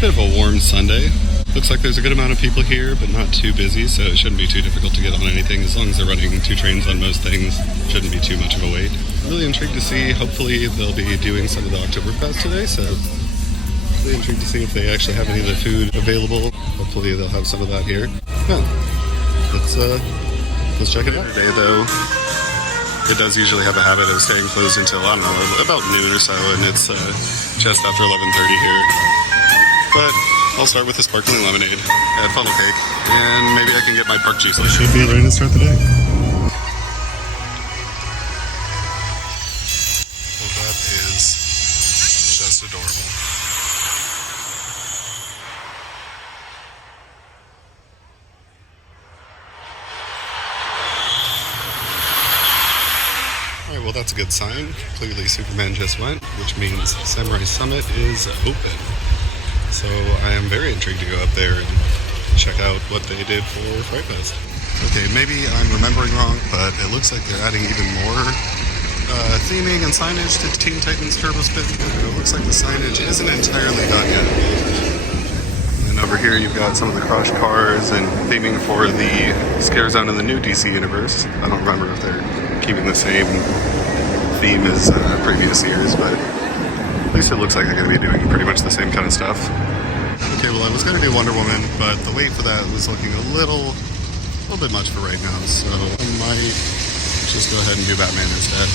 Bit of a warm Sunday. Looks like there's a good amount of people here, but not too busy, so it shouldn't be too difficult to get on anything. As long as they're running 2 trains on most things, shouldn't be too much of a wait. Really intrigued to see, hopefully they'll be doing some of the Oktoberfest today, so really intrigued to see if they actually have any of the food available. Hopefully they'll have some of that here. Yeah. Let's check it out. Today though, it does usually have a habit of staying closed until, I don't know, about noon or so, and it's just after 11:30 here. But I'll start with the sparkling lemonade at funnel cake, and maybe I can get my park juice. It should be ready to start the day. Well, that is just adorable. Alright, well that's a good sign. Clearly Superman just went, which means Samurai Summit is open. So I am very intrigued to go up there and check out what they did for Fright Fest. Okay, maybe I'm remembering wrong, but it looks like they're adding even more theming and signage to Teen Titans Turbo Spin. It looks like the signage isn't entirely done yet. And over here you've got some of the crash cars and theming for the Scare Zone in the new DC universe. I don't remember if they're keeping the same theme as previous years, but at least it looks like they're going to be doing pretty much the same kind of stuff. Okay, well I was going to do Wonder Woman, but the wait for that was looking a little bit much for right now, so I might just go ahead and do Batman instead.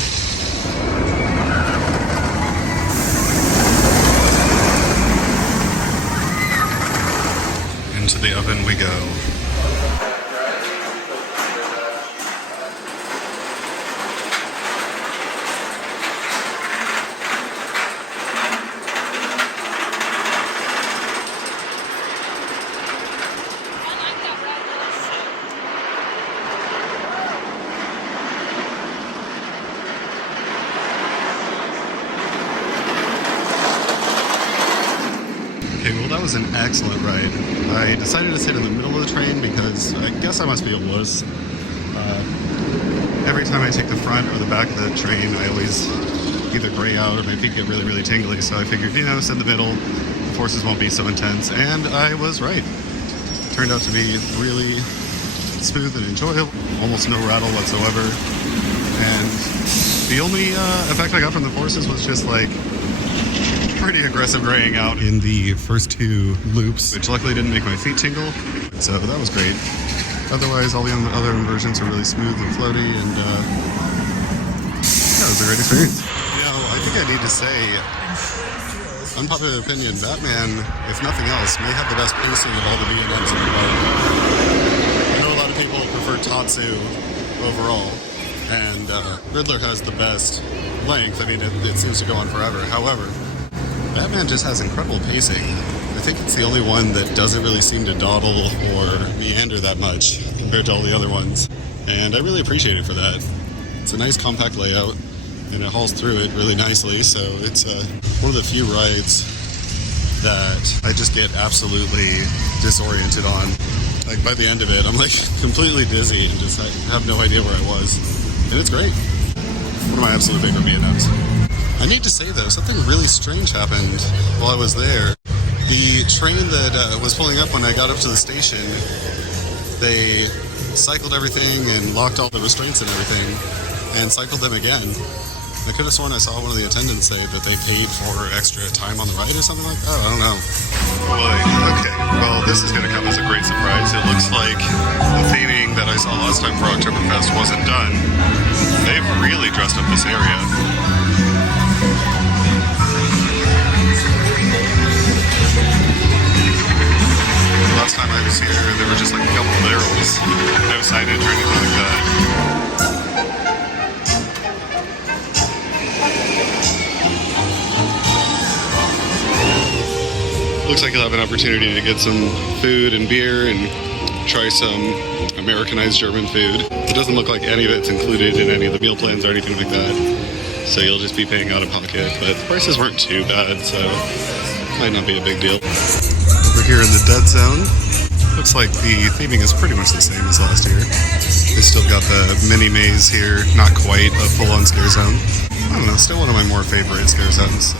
Into the oven we go. Okay, well that was an excellent ride. I decided to sit in the middle of the train because I guess I must be a wuss. Every time I take the front or the back of the train, I always either gray out or my feet get really tingly, so I figured, sit in the middle, the forces won't be so intense, and I was right. It turned out to be really smooth and enjoyable, almost no rattle whatsoever, and the only effect I got from the forces was just like pretty aggressive graying out in the first 2 loops, which luckily didn't make my feet tingle, so that was great. Otherwise, all the other inversions are really smooth and floaty, and yeah, it was a great experience. I think I need to say, unpopular opinion, Batman, if nothing else, may have the best pacing of all the B&Ms in the park. I know a lot of people prefer Tatsu overall, and Riddler has the best length. I mean, it seems to go on forever. However, Batman just has incredible pacing. I think it's the only one that doesn't really seem to dawdle or meander that much compared to all the other ones. And I really appreciate it for that. It's a nice compact layout, and it hauls through it really nicely, so it's one of the few rides that I just get absolutely disoriented on. Like by the end of it, I'm like completely dizzy and just have no idea where I was. And it's great. One of my absolute favorite B&Ms. I need to say though, something really strange happened while I was there. The train that was pulling up when I got up to the station, they cycled everything and locked all the restraints and everything, and cycled them again. I could have sworn I saw one of the attendants say that they paid for extra time on the ride or something like that. I don't know. Boy, okay. Well, this is going to come as a great surprise. It looks like the theming that I saw last time for Oktoberfest wasn't done. They've really dressed up this area. Last time I was here, there were just like a couple of barrels, no signage or anything like that. Looks like you'll have an opportunity to get some food and beer and try some Americanized German food. It doesn't look like any of it's included in any of the meal plans or anything like that, so you'll just be paying out of pocket, but the prices weren't too bad, so it might not be a big deal. Over here in the dead zone, looks like the theming is pretty much the same as last year. They still got the mini maze here, not quite a full-on scare zone. I don't know, still one of my more favorite scare zones.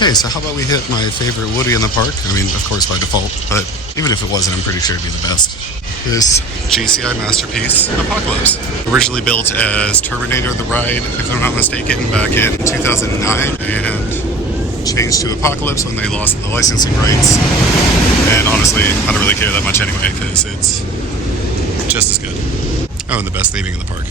Okay, so how about we hit my favorite Woody in the park? I mean, of course by default, but even if it wasn't, I'm pretty sure it'd be the best. This GCI masterpiece, Apocalypse. Originally built as Terminator the Ride, if I'm not mistaken, back in 2009, and changed to Apocalypse when they lost the licensing rights. And honestly, I don't really care that much anyway, because it's just as good. Oh, and the best theming in the park.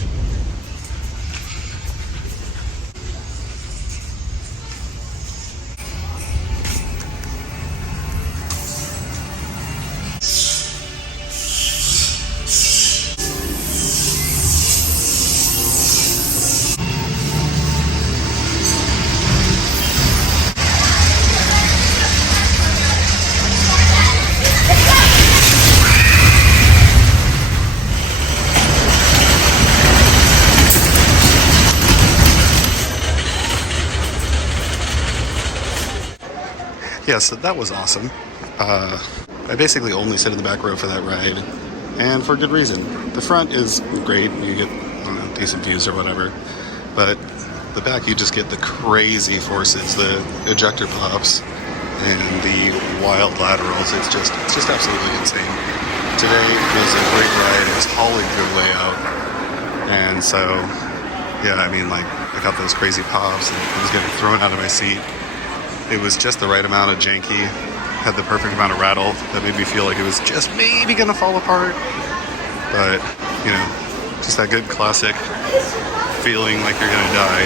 Yeah, so that was awesome. I basically only sit in the back row for that ride, and for good reason. The front is great, you get, I don't know, decent views or whatever, but the back you just get the crazy forces, the ejector pops, and the wild laterals. It's just absolutely insane. Today was a great ride. It was hauling through layout, and so, yeah, I mean, like, I got those crazy pops, and I was getting thrown out of my seat. It was just the right amount of janky, had the perfect amount of rattle that made me feel like it was just maybe gonna fall apart. But, you know, just that good classic feeling like you're gonna die.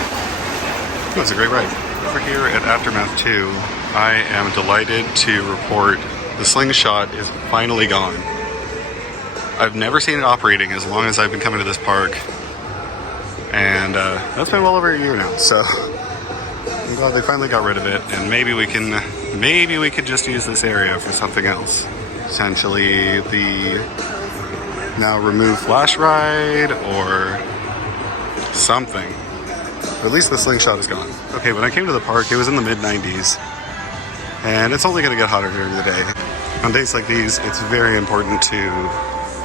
It was a great ride. Over here at Aftermath 2, I am delighted to report the slingshot is finally gone. I've never seen it operating as long as I've been coming to this park. And that's been well over a year now, so I'm glad they finally got rid of it, and maybe we could just use this area for something else. Potentially the now removed flash ride or something. Or at least the slingshot is gone. Okay, when I came to the park, it was in the mid-90s, and it's only going to get hotter during the day. On days like these, it's very important to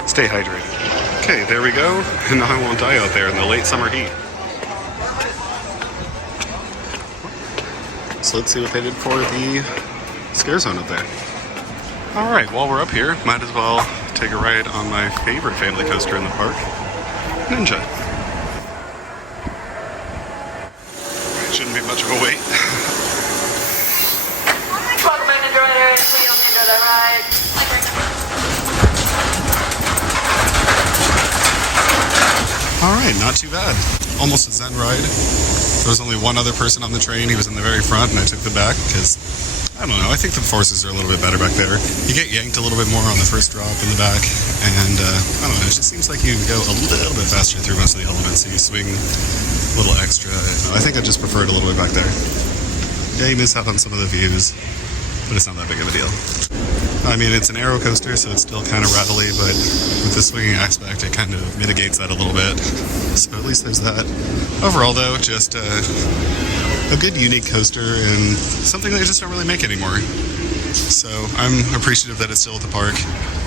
stay hydrated. Okay, there we go, and now I won't die out there in the late summer heat. So let's see what they did for the scare zone up there. Alright, while we're up here, might as well take a ride on my favorite family coaster in the park, Ninja. It shouldn't be much of a wait. Welcome back to Droider. We don't enjoy that ride. Alright, not too bad. Almost a zen ride. There was only one other person on the train. He was in the very front, and I took the back because, I don't know, I think the forces are a little bit better back there. You get yanked a little bit more on the first drop in the back, and I don't know, it just seems like you go a little bit faster through most of the elements, so you swing a little extra. I think I just prefer it a little bit back there. Yeah, you miss out on some of the views, but it's not that big of a deal. I mean, it's an aero coaster, so it's still kind of rattly, but with the swinging aspect, it kind of mitigates that a little bit. So at least there's that. Overall, though, just a good, unique coaster, and something they just don't really make anymore. So I'm appreciative that it's still at the park.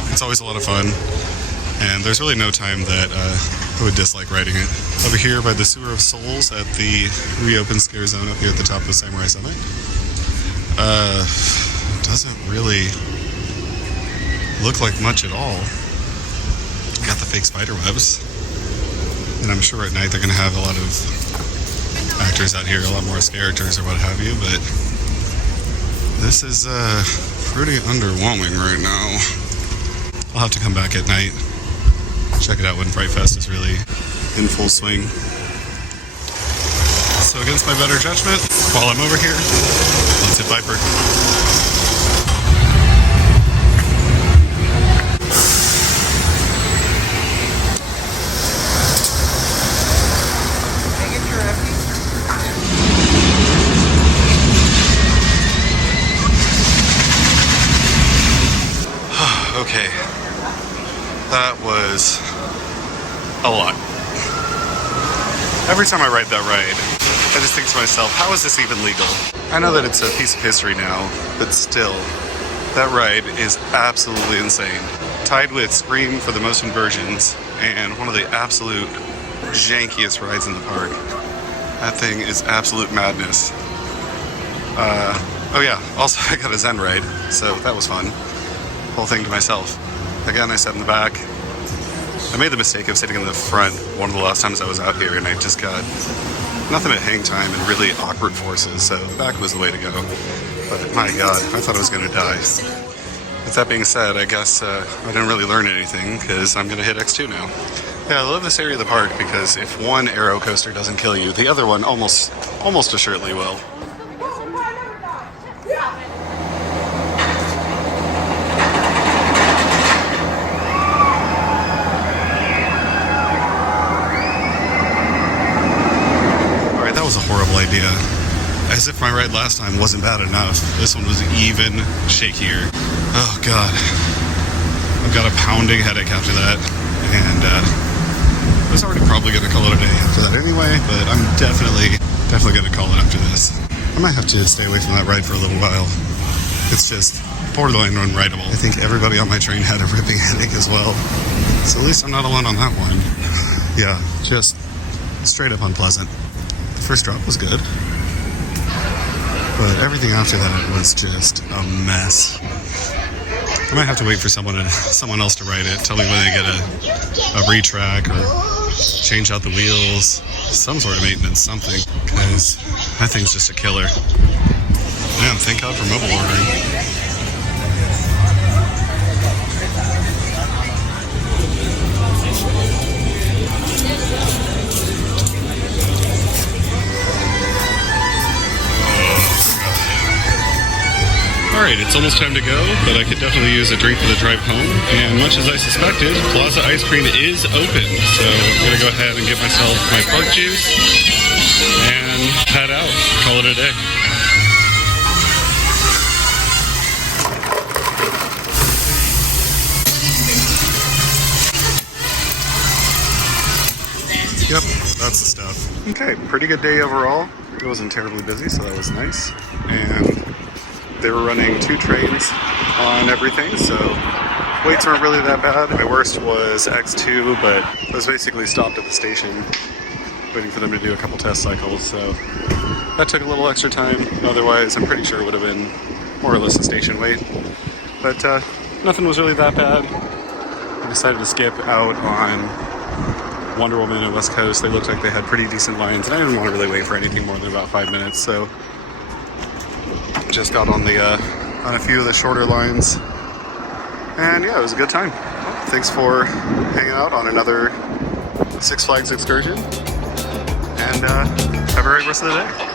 It's always a lot of fun, and there's really no time that I would dislike riding it. Over here by the Sewer of Souls at the reopened scare zone up here at the top of Samurai Summit. Doesn't really look like much at all. Got the fake spider webs, and I'm sure at night they're gonna have a lot of actors out here, a lot more characters or what have you, but this is pretty underwhelming right now. I'll have to come back at night, check it out when Fright Fest is really in full swing. So against my better judgment, while I'm over here, let's hit Viper. Okay, that was a lot. Every time I ride that ride, I just think to myself, how is this even legal? I know that it's a piece of history now, but still, that ride is absolutely insane. Tied with Scream for the most inversions, and one of the absolute jankiest rides in the park. That thing is absolute madness. Oh yeah, also I got a Zen ride, so that was fun. Whole thing to myself. Again, I sat in the back. I made the mistake of sitting in the front one of the last times I was out here, and I just got nothing but hang time and really awkward forces, so the back was the way to go. But my god, I thought I was going to die. With that being said, I guess I didn't really learn anything, because I'm going to hit X2 now. Yeah, I love this area of the park, because if one aero coaster doesn't kill you, the other one almost assuredly will. A horrible idea. As if my ride last time wasn't bad enough, this one was even shakier. Oh god. I've got a pounding headache after that, and I was already probably going to call it a day after that anyway, but I'm definitely going to call it after this. I might have to stay away from that ride for a little while. It's just borderline unrideable. I think everybody on my train had a ripping headache as well, so at least I'm not alone on that one. Yeah, just straight up unpleasant. First drop was good, but everything after that was just a mess. I might have to wait for someone else to ride it, tell me when they get a retrack or change out the wheels, some sort of maintenance, something, because that thing's just a killer. Man, thank God for mobile ordering. Alright, it's almost time to go, but I could definitely use a drink for the drive home. And much as I suspected, Plaza Ice Cream is open. So I'm going to go ahead and get myself my park juice and head out. Call it a day. Yep, that's the stuff. Okay, pretty good day overall. It wasn't terribly busy, so that was nice. And they were running 2 trains on everything, so waits weren't really that bad. My worst was X2, but I was basically stopped at the station waiting for them to do a couple test cycles, so that took a little extra time. Otherwise, I'm pretty sure it would have been more or less a station wait. But nothing was really that bad. I decided to skip out on Wonder Woman and West Coast. They looked like they had pretty decent lines, and I didn't want to really wait for anything more than about 5 minutes, so just got on a few of the shorter lines, and yeah, it was a good time. Thanks for hanging out on another Six Flags excursion, and have a great rest of the day.